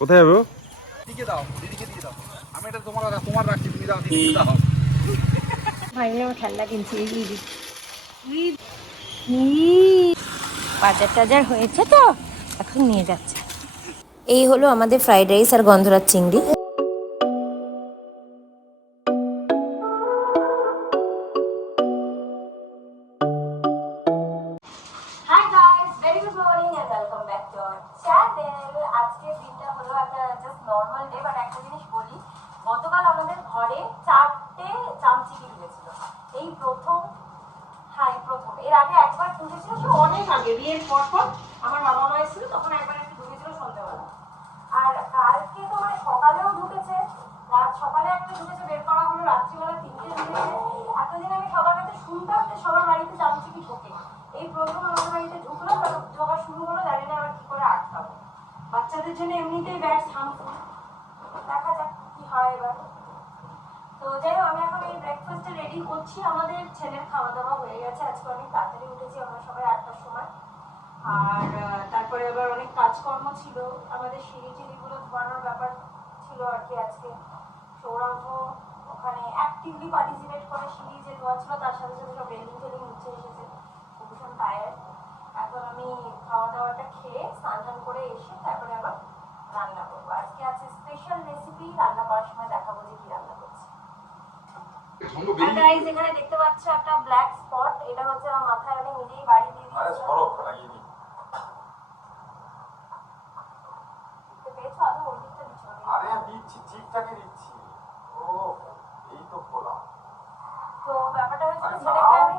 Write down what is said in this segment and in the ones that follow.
কোথায় যাবে ও? দিকে দাও, দিদিকে দিয়ে দাও। আমি এটা তোমার রাখছি, তুমি দাও, দিদিকে দাও। ফাইনালি আমার খেলনা কিনছি। বাজার টাজার হয়েছে তো এখন নিয়ে যাচ্ছে। এই হলো আমাদের ফ্রাইড রাইস আর গন্ধরাজ চিংড়ি। Hi guys, very good morning and welcome back to our channel. আজকের দিনটা হলো একটা জাস্ট নর্মাল ডে, বাট একটা জিনিস বলি, গতকাল আমাদের ঘরে 4টে চামচিকি ঢুকেছিল। এই প্রথম, হ্যাঁ এই প্রথম। এর আগে একবার ঢুকেছিল, সে অনেক আগে বিয়ের পর আমার বাবা মা এসেছিল, তখন একবার একটু ঢুকেছিল সন্ধ্যাবেলা। আর কালকে তো মানে সকালেও ঢুকেছে, রাত সকালে একটা ঢুকেছে, বের করা হলো, রাত্রিবেলা 3টে ঢুকেছে। এতদিন আমি সবার কাছে শুনতাম যে সবার বাড়িতে চামচিকি ঢোকে, এই প্রথম আমার বাড়িতে ঢুকলো, ঢোকা শুরু হলো, জানি না আবার কি করে আটকাবো। বাচ্চাদের জন্য এমনিতেই ব্যাটস হার্মফুল, দেখা যাক কি হয় এবার। তো যাই হোক, আমি এখন এই ব্রেকফাস্টে রেডি করছি। আমাদের ছেলের খাওয়া দাওয়া হয়ে গেছে, আজকে অনেক তাড়াতাড়ি উঠেছি আমরা সবাই 8টার সময়। আর তারপরে আবার অনেক কাজকর্ম ছিল, আমাদের সিঁড়ি টিড়িগুলো ধোয়ানোর ব্যাপার ছিল আর কি আজকে। সৌরভ ওখানে অ্যাক্টিভলি পার্টিসিপেট করে, সিঁড়ি যে ধোয়া ছিল তার সাথে সাথে সব রেলিং টেলিং মুছে এসেছে, ভীষণ টায়ার্ড। এখন আমি খাওয়া দাওয়াটা খেয়ে স্নান টান করে এসে তারপরে আবার রান্না করবো। আজকে আছে স্পেশাল রেসিপি, রান্না করার সময় দেখাবো যে কি রান্না করছি। গাইস, এখানে দেখতে পাচ্ছ একটা ব্ল্যাক স্পট, এটা হচ্ছে আমার মাথায়, আমি নিজেই বাড়ি দিয়ে দিয়েছি। পেয়েছো? আদৌ ওই দিকটা দিচ্ছ? আরে দিচ্ছি, ঠিকঠাকই দিচ্ছি। ও এই তো খোলা। তো ব্যাপারটা হচ্ছে ছেলেকে আমি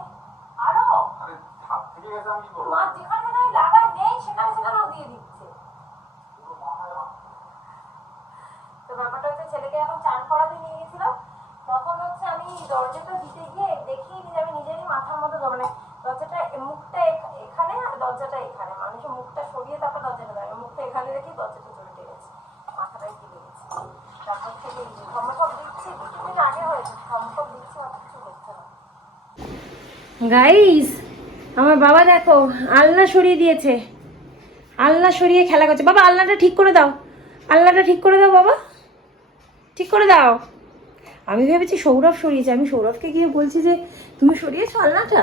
আরো আরে হাত থেকে গেছে, আমি কি করবো? মা যেখানে যেখানে লাগায় নেই সেখানে সেখানেও দিয়ে দিচ্ছে। তো ব্যাপারটা হচ্ছে ছেলেকে এখন চান করাতে নিয়ে গেছিলাম, তখন হচ্ছে আমি দরজাটা দিতে গিয়ে দেখি যে আমি নিজেরই মাথার মধ্যে মানে দরজাটা মুখটা এখানে আর দরজাটা এখানে, মানুষের মুখটা সরিয়ে তারপর দরজাটা দেয়, মুখটা এখানে রেখে দরজাটা চলতে গেছে, মাথাটাই কেটে গেছে। তারপর থেকে সম্ভব দিচ্ছি, কিছুদিন আগে হয়েছে, সম্ভব দিচ্ছি, আর কিছু হচ্ছে না। গাইস, আমার বাবা দেখো আলনা সরিয়ে দিয়েছে, আলনা সরিয়ে খেলা করছে। বাবা আলনাটা ঠিক করে দাও, আলনাটা ঠিক করে দাও বাবা, ঠিক করে দাও। আমি ভেবেছি সৌরভ সরিয়েছে, আমি সৌরভকে গিয়ে বলছি যে তুমি সরিয়েছো আলনাটা?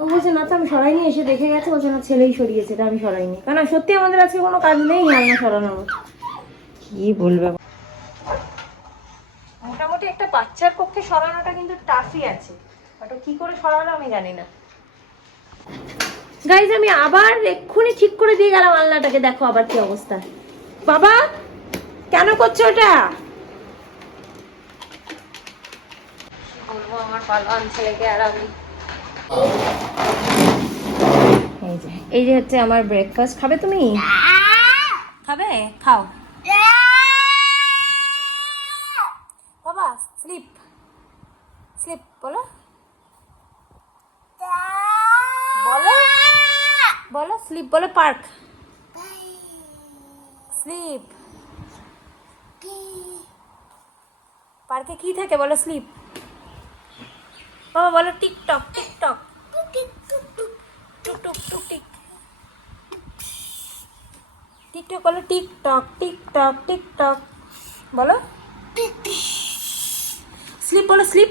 ও বলছে না তো আমি সরাইনি, এসে দেখে গেছে, বলছে না ছেলেই সরিয়েছে, এটা আমি সরাইনি। কারণ সত্যি আমাদের আজকে কোনো কাজ নেই আলনা সরানোর। কি বলবে, মোটামুটি একটা বাচ্চার পক্ষে সরানোটা কিন্তু টাফই আছে, বাট ও কি করে সরানো আমি জানি না। গাইজ, আমি আবার এক্ষুনি ঠিক করে দিয়ে গেলাম আলনাটাকে, দেখো আবার কি অবস্থা। বাবা কেন করছো ওটা? বলবো আমার পালোয়ান ছেলেকে। আর আমি এই যে হচ্ছে আমার ব্রেকফাস্ট। খাবে তুমি? খাবে? খাও বাবা। স্লিপ স্লিপ বলো, বলো বলো স্লিপ বলো, পার্ক স্লিপ। পার্কে কি থাকে বলো? স্লিপ। বাবা বলো টিকটক, টিকটক টুক টুক টুক টিক, টিকটক বলো, টিকটক টিকটক টিকটক বলো, স্লিপ বলো, স্লিপ।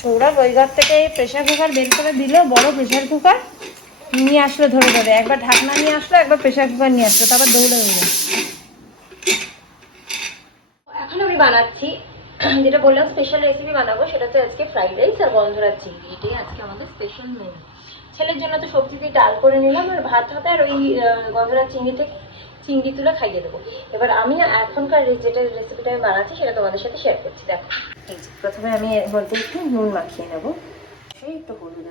সৌরভ ওই ঘর থেকে প্রেশার কুকার বের করে দিল, বড় প্রেশার কুকার নিয়ে আসলো ধরে ধরে, একবার ঢাকনা নিয়ে আসলো, একবার প্রেশার কুকার নিয়ে আসলো, তারপর দৌড়ে দৌড়ে। এখন আমি বানাচ্ছি যেটা বললাম স্পেশাল রেসিপি বানাবো, সেটা হচ্ছে আজকে ফ্রাইড রাইস আর গন্ধরাজ চিংড়ি, এটাই আজকে আমাদের স্পেশাল মেনু। ছেলের জন্য তো সবজি দিয়ে ডাল করে নিলাম, আর ভাত হাতে আর ওই গন্ধরাজ চিংড়ি থেকে চিংড়ি তুলে খাইয়ে দেবো। এবার আমি এখনকার যেটা রেসিপিটা আমি বানাচ্ছি সেটা তোমাদের সাথে শেয়ার করছি। দেখো, প্রথমে আমি বলতে একটু নুন মাখিয়ে নেবো, সেই একটু হলুদ।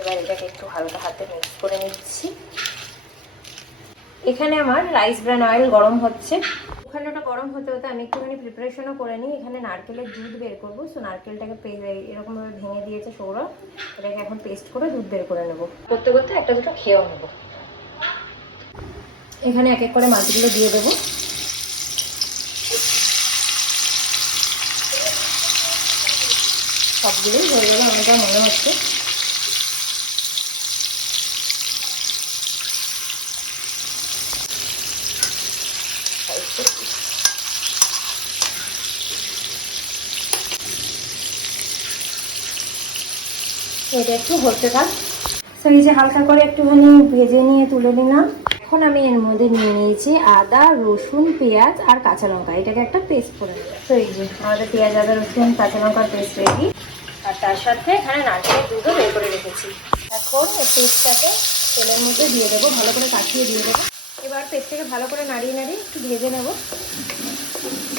এবার এটাকে একটু হালকা হাতে মিক্স করে নিচ্ছি। এখানে আমার রাইস ব্রান অয়েল গরম হচ্ছে, ওখানে ওটা গরম হতে হতে আমি একটুখানি প্রিপারেশনও করে নিই। এখানে নারকেলের দুধ বের করবো, সো নারকেলটাকে এরকমভাবে ভেঙে দিয়েছে সৌরভ, এটাকে এখন পেস্ট করে দুধ বের করে নেবো। করতে করতে একটা দুটো খেয়েও নেবো। এখানে এক এক করে মাছগুলো দিয়ে দেবো। সবগুলোই হয়ে গেলে আমার যা মনে হচ্ছে। এটা একটু হতে থাক। তো এই যে হালকা করে একটুখানি ভেজে নিয়ে তুলে নিলাম। এখন আমি এর মধ্যে নিয়ে নিয়েছি আদা, রসুন, পেঁয়াজ আর কাঁচা লঙ্কা। এটাকে একটা পেস্ট করে নেব। তো এই যে আমাদের পেঁয়াজ, আদা, রসুন, কাঁচা লঙ্কার পেস্ট রেডি। আর তার সাথে এখানে নারকেলের দুধও বের করে রেখেছি। এখন এই পেস্টটাকে তেলের মধ্যে দিয়ে দেবো, ভালো করে কাটিয়ে দিয়ে দেবো। এবার পেস্টটাকে ভালো করে নাড়িয়ে নাড়িয়ে একটু ভেজে নেব।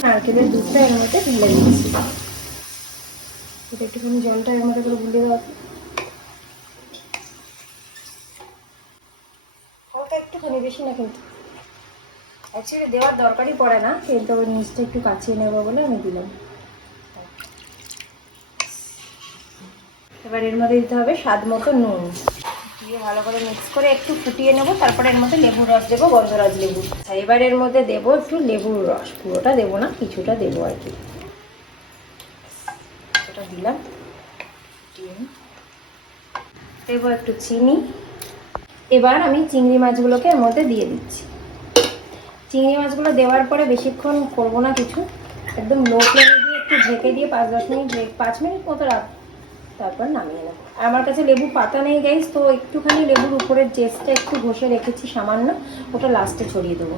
নারকেলের দুধটা এর মধ্যে ঢেলে দিচ্ছি। এটা একটুখানি জলটা এর মধ্যে করে গুলিয়ে দেওয়া, হালকা একটুখানি, বেশি না কিন্তু। অ্যাকচুয়ালি দেওয়ার দরকারই পড়ে না, কিন্তু ওই নিচটা একটু কাচিয়ে নেবো বলে আমি দিলাম। এবার এর মধ্যে দিতে হবে স্বাদ মতো নুন, দিয়ে ভালো করে মিক্স করে একটু ফুটিয়ে নেবো। তারপরে এর মধ্যে লেবুর রস দেবো, গন্ধরাজ লেবু। এবার এর মধ্যে দেবো একটু লেবুর রস, পুরোটা দেবো না, কিছুটা দেবো আর কি। এটা দিলাম। দেবো একটু চিনি। এবার আমি চিংড়ি মাছগুলোকে এর মধ্যে দিয়ে দিচ্ছি। চিংড়ি মাছগুলো দেওয়ার পরে বেশিক্ষণ করবো না কিছু, একদম লো ফ্লেমে দিয়ে একটু ঢেকে দিয়ে 5-10 মিনিট, 5 মিনিট মতো রাখবো, তারপর নামিয়ে নেবো। আর আমার কাছে লেবু পাতা নেই গাইস, তো একটুখানি লেবুর উপরের জেস্টটা একটু ঘষে রেখেছি সামান্য, ওটা লাস্টে ছড়িয়ে দেবো।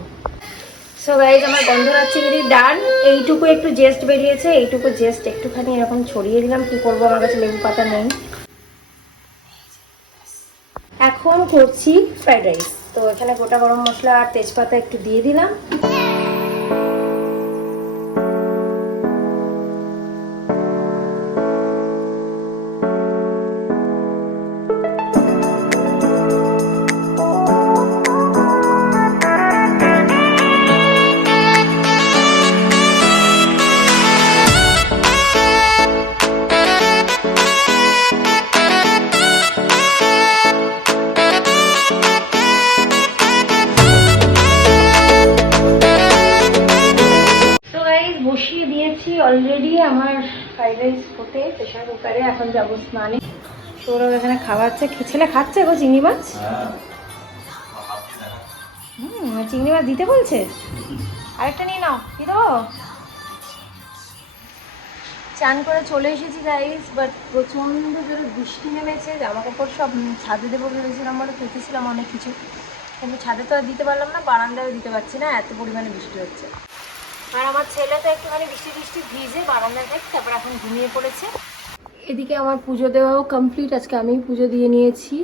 সো গাইস, আমার গন্ধরাজ চিংড়ি ডান। এইটুকু একটু জেস্ট বেরিয়েছে, এইটুকু জেস্ট একটুখানি এরকম ছড়িয়ে দিলাম। কি করবো, আমার কাছে লেবু পাতা নেই। এখন করছি ফ্রাইড রাইস। তো এখানে গোটা গরম মশলা আর তেজপাতা একটু দিয়ে দিলাম। বসিয়ে দিয়েছি অলরেডি আমার ফ্রাইড রাইস হতে প্রেশার কুকারে। এখন যাবো স্নানে। সৌরভ এখানে খাওয়াচ্ছে, ছেলে খাচ্ছে গো চিংড়ি মাছ। চিংড়ি মাছ দিতে বলছে, আরেকটা নিয়ে নাও, কি দেবো। চান করে চলে এসেছি গাইস, বাট প্রচণ্ড জোরে বৃষ্টি নেমেছে। জামা কাপড় সব ছাদে দেবো ভেবেছিলাম, বলে পেতেছিলাম অনেক কিছু, কিন্তু ছাদে তো আর দিতে পারলাম না, বারান্দায় দিতে পারছি না, এত পরিমাণে বৃষ্টি হচ্ছে। আর আমার ছেলে তো একটুখানি বৃষ্টি বৃষ্টি ভিজে বারান্দায় থাকছে, তারপর এখন ঘুমিয়ে পড়েছে। এদিকে আমার পুজো দেওয়াও কমপ্লিট, আজকে আমি পুজো দিয়ে নিয়েছি।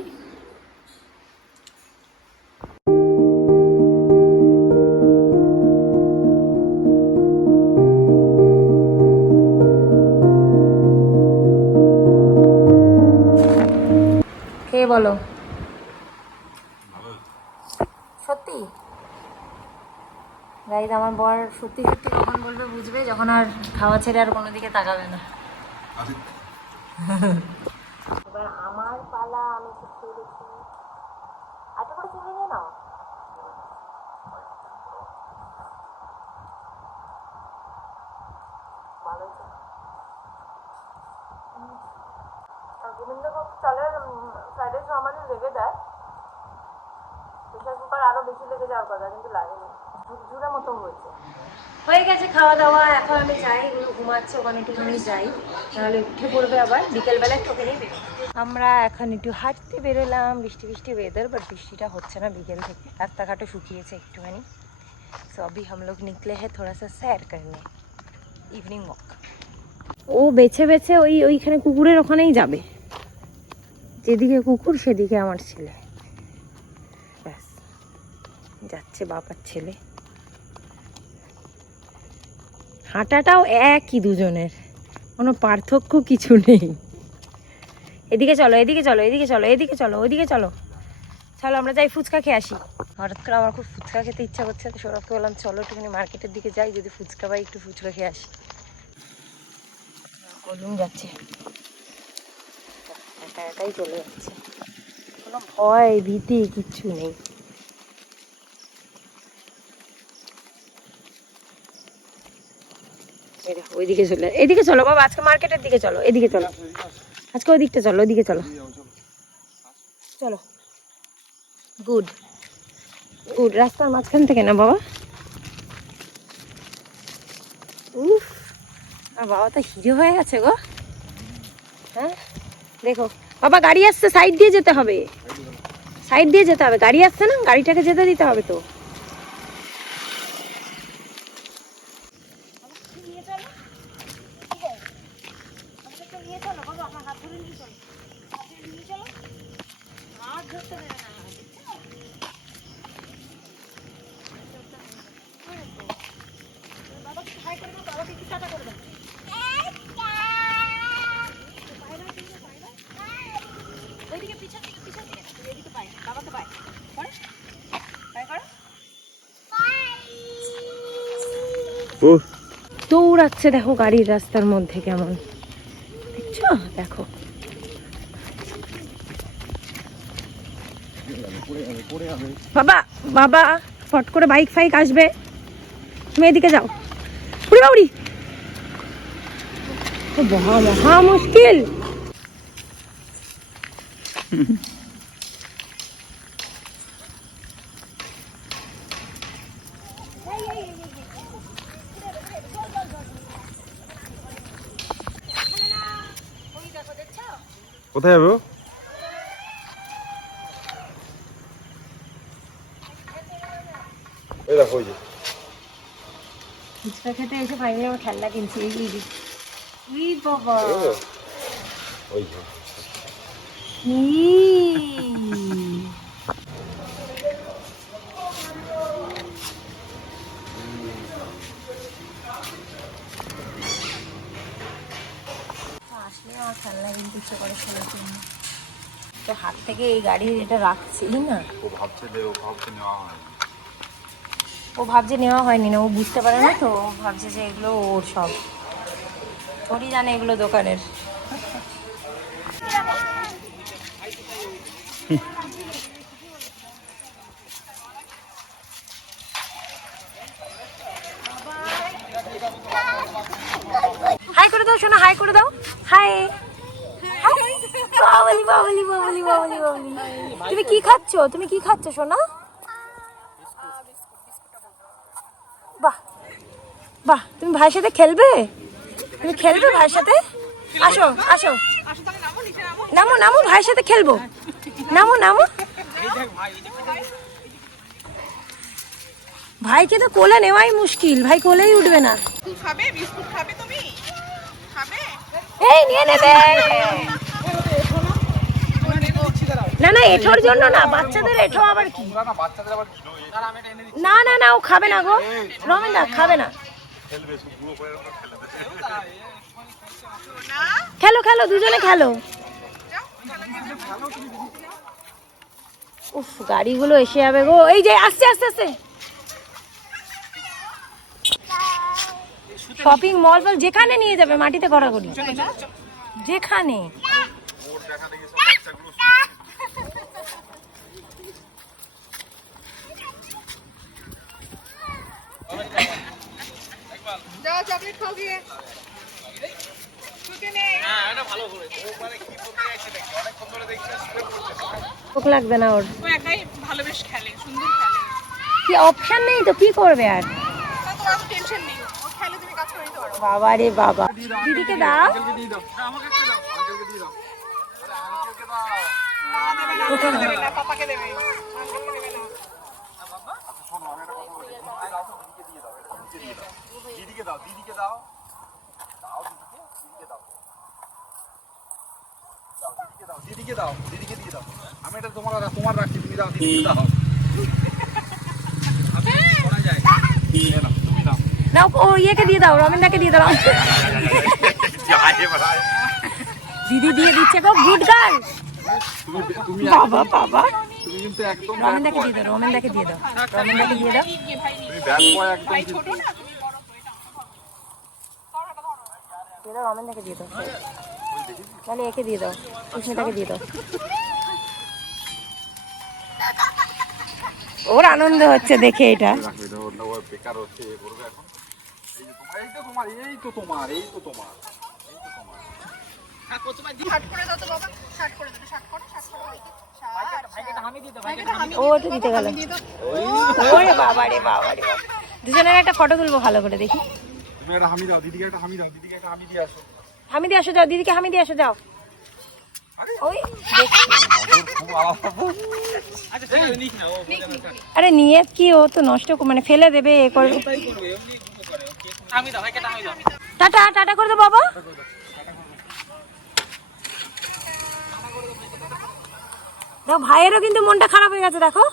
কে বলো সত্যি গাইজ, আমার বর সত্যি সত্যি কখন বলবে বুঝবে, যখন আর খাওয়া ছেড়ে আর কোনো দিকে তাকাবে না। এবার আমার পালা, আমি শিখিয়ে দেখি। আগে করে চিনি নিয়ে নাও। ভালো গোবিন্দভোগ চালের ফ্রাইড রাইস আমাদের লেগে দেয়, প্রেশার কুকার আরও বেশি লেগে যাওয়ার কথা, কিন্তু লাগেনি, ঝুরঝুরে মতো হয়েছে। হয়ে গেছে খাওয়া দাওয়া, এখন আমি যাই, এগুলো ঘুমাচ্ছে, ওখানে একটুখানি যাই, নাহলে উঠে পড়বে আবার। বিকেলবেলা একটু ওখানেই বেরো। আমরা এখন একটু হাঁটতে বেরোলাম, বৃষ্টি বৃষ্টি ওয়েদার, বাট বৃষ্টিটা হচ্ছে না বিকেল থেকে, রাস্তাঘাটও শুকিয়েছে একটুখানি। সো अभी हम लोग निकले हैं थोड़ा सा सैर करने, इवनिंग वॉक। ও বেছে বেছে ওইখানে কুকুরের ওখানেই যাবে, যেদিকে কুকুর সেদিকে আমার ছেলে, ব্যাস যাচ্ছে বাবার ছেলে। হাঁটাটাও একই দুজনের, কোনো পার্থক্য কিছু নেই। এদিকে চলো, এদিকে চলো, এদিকে চলো, এদিকে চলো, ওইদিকে চলো, চলো আমরা যাই ফুচকা খেয়ে আসি। হঠাৎ করে আমার খুব ফুচকা খেতে ইচ্ছা করছে, তো সৌরভকে বললাম চলো একটুখানি মার্কেটের দিকে যাই, যদি ফুচকা পাই একটু ফুচকা খেয়ে আসি। কলুম যাচ্ছে, একা একাই চলে যাচ্ছে, কোনো ভয় ভীতি কিচ্ছু নেই। ওইদিকে চলে, এদিকে চলো বাবা, আজকে মার্কেটের দিকে চলো, এদিকে চলো, আজকে ওই দিকটা চলো, ওইদিকে চলো, চলো। গুড গুড, রাস্তার মাঝখান থেকে না বাবা। উফ, আর বাবা তো হিরো হয়ে গেছে গো। হ্যাঁ দেখো, বাবা গাড়ি আসছে, সাইড দিয়ে যেতে হবে, সাইড দিয়ে যেতে হবে, গাড়ি আসছে না, গাড়িটাকে যেতে দিতে হবে তো। দৌড়াচ্ছে দেখো গাড়ির রাস্তার মধ্যে, কেমন দেখছো, দেখো বাবা, বাবা ফট করে বাইক ফাইক আসবে, তুমি এদিকে যাও। উড়ি বাউরি, মহা মহা মুশকিল। কোথায় যাবে ও? এই দেখো, ওই যে ফুচকা খেতে এসে ফাইনালি আমার খেলনা কিনছি। এই বাবা, ওই যে আসলে আমার খেলনা কিনতে ইচ্ছে করে খেলার জন্য, তো হাত থেকে এই গাড়ি এটা রাখছি না, ও ভাবছে যে ও ভাবছে নেওয়া হয়। ও ভাবছে নেওয়া হয়নি না, ও বুঝতে পারে না তো, ও ভাবছে যে এগুলো ওর সব, ওরই জানে এগুলো দোকানের। হাই করে দাও শোনা, হাই করে দাও, হাই। বাবলি বাবলি বাবলি বাবলি বাবলি, তুমি কি খাচ্ছ, তুমি কি খাচ্ছ সোনা? বাহ বাহ, তুমি ভাইয়ের সাথে খেলবে, তুমি খেলবে ভাইয়ের সাথে, আসো আসো, নামো নামো, ভাইয়ের সাথে খেলবো, নামো নামো। ভাইকে তো কোলে নেওয়াই মুশকিল, ভাই কোলেই উঠবে না। খাবে বিস্কুট খাবে তুমি খাবে এই নিয়ে নেবে, না না এঠোর জন্য না, বাচ্চাদের এঠো আবার কি, না বাচ্চাদের আবার কি না না না ও খাবে না গো, রমেন দা খাবে না, খেলবে শুধু গুঁড়ো করে খেলে দেবে। খেলো খেলো দুজনে খেলো। উফ গাড়িগুলো এসে যাবে গো, এই যে আসছে আসছে আসছে। শপিং মল ফল যেখানে নিয়ে যাবে, মাটিতে গড়াগড়ি, যেখানে। ওর দেখা দেখি সব বাচ্চাগুলো যাও চকলেট খাও গিয়ে ছুটি নেই ভোক লাগবে না ওর, ও একাই ভালোবেস খেলে সুন্দর খেলে কি অপশন নেই তো, কি করবে আর, তা তোমার টেনশন নেই ও খেলে তুমি কাজ করে দিতে পারো বাবা রে বাবা। দিদিকে দাও, দিয়ে দাও, আমাকে দিয়ে দাও, আঙ্কেলকে দিয়ে দাও। আঙ্কেলকে দেবে না পাপাকে দেবে আঙ্কেলকে দেবে না শোনো, আমি একটা কথা বলি, দিদিকে দাও, দিদিকে দাও, দাও দিদিকে দাও, দিদিকে দাও, দিদিকে দিয়ে দাও, আমি এটা তোমার রাখছি, তুমি দাও, দিদিকে দাও। আমি করা যায়, তুমি নাও। না ও ইয়েকে দিয়ে দাও, রমেনদাকে দিয়ে দাও। দিদি দিয়ে দিচ্ছে গো, গুড গার্ল। তুমি বাবা বাবা, তুমি কিন্তু একদম রমেনদাকে দিয়ে দাও, রমেনদাকে দিয়ে দাও, রমেনদাকে দিয়ে দাও, গিয়ে ভাই তুমি ব্যাড বয় একদম। ভাই ছোট না তুমি বড় দিয়ে দাও, রমেনদাকে দিয়ে দাও, তাহলে একে দিয়ে দাও, সুস্মিতাকে দিয়ে দাও। ওর আনন্দ হচ্ছে দেখে এটা। রাখবে না, ওর বেকার হচ্ছে, এ করবে এখন। এই তো তোমার, এই তো তোমার, এই তো তোমার, এই তো তোমার। থাকো তোমার শার্ট করে দাও তো বাবা শার্ট করে দাও শার্ট করে ভাইকে হামি দিয়ে দাও ভাইকে হামি ও একটু দিতে গেল, ওরে বাবা রে বাবা রে বাবা। দুজনের একটা ফটো তুলবো ভালো করে দেখি। তুমি একটা হামি দাও, দিদিকে একটা হামি দাও, দিদিকে একটা হামি দিয়ে আসো। হামি দিয়ে আসো, যাও দিদিকে হামি দিয়ে আসো, যাও। ওই দেখছি। খুব আলাদা ফুল। আরে নিয়ে কি ও তো নষ্ট মানে ফেলে দেবে এ করবে। টাটা টাটা করে দে বাবা। দেখো ভাইয়েরও কিন্তু মনটা খারাপ হয়ে গেছে, দেখো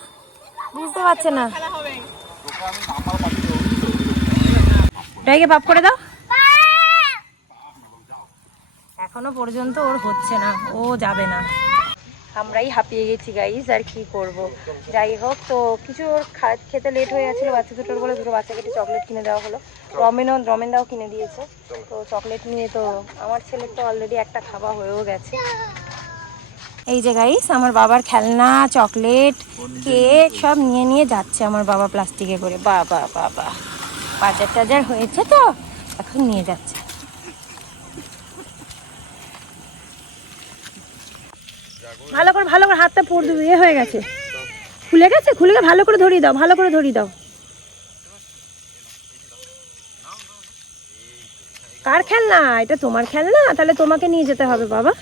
বুঝতে পারছে না। ডাইকে পাপ করে দাও। এখনো পর্যন্ত ওর হচ্ছে না, ও যাবে না। আমরাই হাঁপিয়ে গেছি গাইজ, আর কি করব। যাই হোক, তো কিছু ওর খেতে লেট হয়ে গেছিলো বাচ্চা দুটোর বলে, দুটো বাচ্চাকে একটু চকলেট কিনে দেওয়া হলো। রমেনদাও কিনে দিয়েছে। তো চকলেট নিয়ে তো আমার ছেলের তো অলরেডি একটা খাওয়া হয়েও গেছে। এই যে গাইস আমার বাবার খেলনা, চকলেট, কেক সব নিয়ে নিয়ে যাচ্ছে আমার বাবা প্লাস্টিকে করে। বাবা বাবা, বাজার টাজার হয়েছে তো এখন নিয়ে যাচ্ছে। ভালো করে হাতটা পড়ে ইয়ে হয়ে গেছে, খুলে গেছে, ভালো করে ধরিয়ে দাও, ভালো করে ধরিয়ে দাও। কার খেলনা এটা? তোমার খেলনা, তাহলে তোমাকে নিয়ে যেতে হবে বাবা।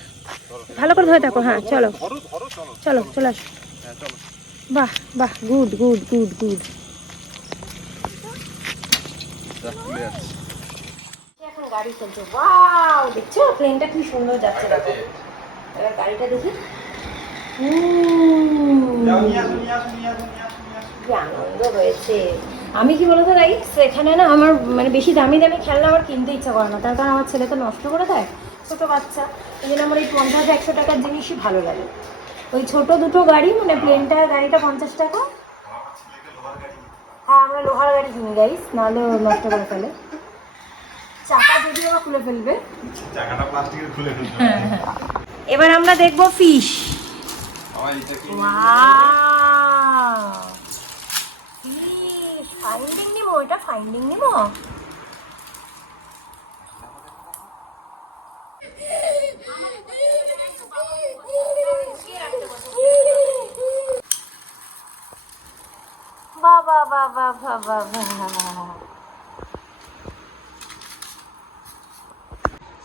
ভালো করে ধরে থাকো। হ্যাঁ চলো চলো চলে আসো। বাহ বাহ, গুড গুড গুড গুড। এখন গাড়ি চলছে, ওয়াও দেখছো প্লেনটা কি সুন্দর যাচ্ছে। দেখো এবার গাড়িটা দেখি, কি আনন্দ হয়েছে। আমি কি বলতো গাইস, এখানে না আমার মানে বেশি দামি দামি খেলনা আমার কিনতে ইচ্ছা করে না, তার কারণ আমার ছেলে তো নষ্ট করে দেয়, ছোটো বাচ্চা। এই জন্য আমার এই 50-100 টাকার জিনিসই ভালো লাগে। ওই ছোট দুটো গাড়ি, মানে প্লেনটার গাড়িটা 50 টাকা। হ্যাঁ আমরা লোহার গাড়ি কিনি গাইস, নাহলে নষ্ট করে ফেলে। চাকা যদি ওরা খুলে ফেলবে, চাকাটা প্লাস্টিকের খুলে ফেলবে। হ্যাঁ হ্যাঁ। এবার আমরা দেখবো ফিশ। ফাইন্ডিং নিমো, এটা ফাইন্ডিং নিমো। বাবা বাবা বাবা বাবা।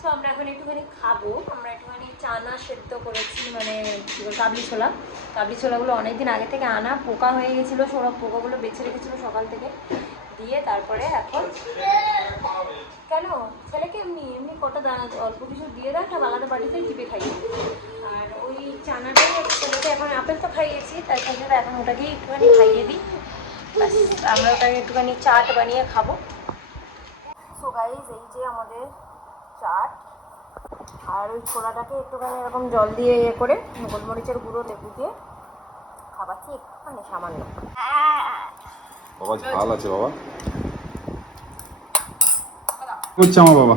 তো আমরা এখন একটুখানি খাবো। আমরা একটুখানি চানা সেদ্ধ করেছি, মানে কাবলি ছোলাগুলো অনেকদিন আগে থেকে আনা, পোকা হয়ে গেছিলো, সব পোকাগুলো বেছে রেখেছিলো সকাল থেকে দিয়ে। তারপরে এখন কেন ছেলেকে এমনি এমনি কটা দানা অল্প কিছু দিয়ে দেয়, একটা আলাদা বাড়িতেই টিপে খাইয়ে। আর ওই চানাটাই ছেলেকে এখন আপেল তো খাইয়েছি, তার সাথে এখন ওটাকেই একটুখানি খাইয়ে দিই। আমরা ওটাকে একটুখানি চাট বানিয়ে খাবো। সো গাইস এই যে আমাদের চাট, আর ওই ছোলাটাকে একটুখানি এরকম জল দিয়ে ইয়ে করে গোলমরিচের গুঁড়ো লেবু দিয়ে খাবাচ্ছি একটুখানি সামান্য। বাবা ঝাল আছে বাবা, করছে আমার বাবা।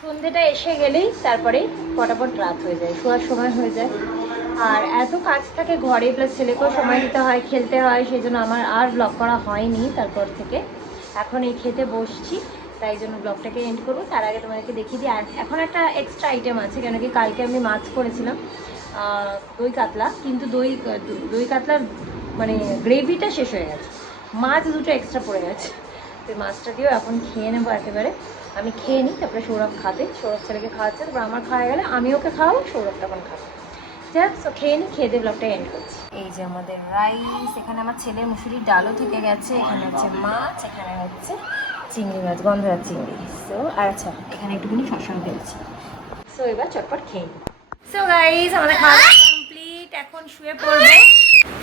সন্ধ্যেটা এসে গেলেই তারপরে ফটাফট রাত হয়ে যায়, শোয়ার সময় হয়ে যায়। আর এত কাজ থাকে ঘরে, প্লাস ছেলেকেও সময় দিতে হয়, খেলতে হয়, সেই জন্য আমার আর ব্লগ করা হয়নি তারপর থেকে। এখন এই খেতে বসছি, তাই জন্য ব্লগটাকে এন্ড করবো। তার আগে তোমাদেরকে দেখিয়ে দিই, আর এখন একটা এক্সট্রা আইটেম আছে, কেন কি কালকে আমি মাছ করেছিলাম দই কাতলা, কিন্তু দই কাতলার মানে গ্রেভিটা শেষ হয়ে গেছে, মাছ দুটো এক্সট্রা পড়ে গেছে। তো মাছটা দিয়েও এখন খেয়ে নেবো একেবারে। আমি খেয়ে নিই, তারপরে সৌরভ ছেলেকে খাওয়াচ্ছে, তারপর আমার খাওয়া গেলে আমি ওকে খাওয়াবো, সৌরভ তখন খাবো। যাক, সো খেয়ে নিই, খেয়ে দিয়ে ব্লগটা এন্ড করছি। এই যে আমাদের রাইস, এখানে আমার ছেলে মুসুরির ডালও থেকে গেছে, এখানে হচ্ছে মাছ, এখানে হচ্ছে চিংড়ি মাছ, গন্ধরাজ চিংড়ি। সো আর আচ্ছা এখানে একটুখানি শসা দিয়েছি। সো এবার চটপট খেয়ে নিই। সো গাইস আমাদের খাওয়া কমপ্লিট, এখন শুয়ে পড়বো।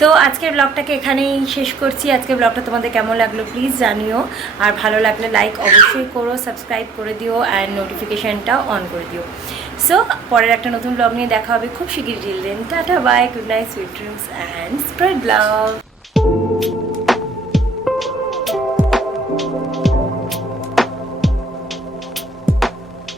তো আজকের ব্লগটাকে এখানেই শেষ করছি। আজকের ব্লগটা তোমাদের কেমন লাগলো প্লিজ জানিও, আর ভালো লাগলে লাইক অবশ্যই করো, সাবস্ক্রাইব করে দিও, অ্যান্ড নোটিফিকেশানটা অন করে দিও। সো পরের একটা নতুন ব্লগ নিয়ে দেখা হবে খুব শিগগিরই। Till then tata bye, good night, sweet dreams and spread love.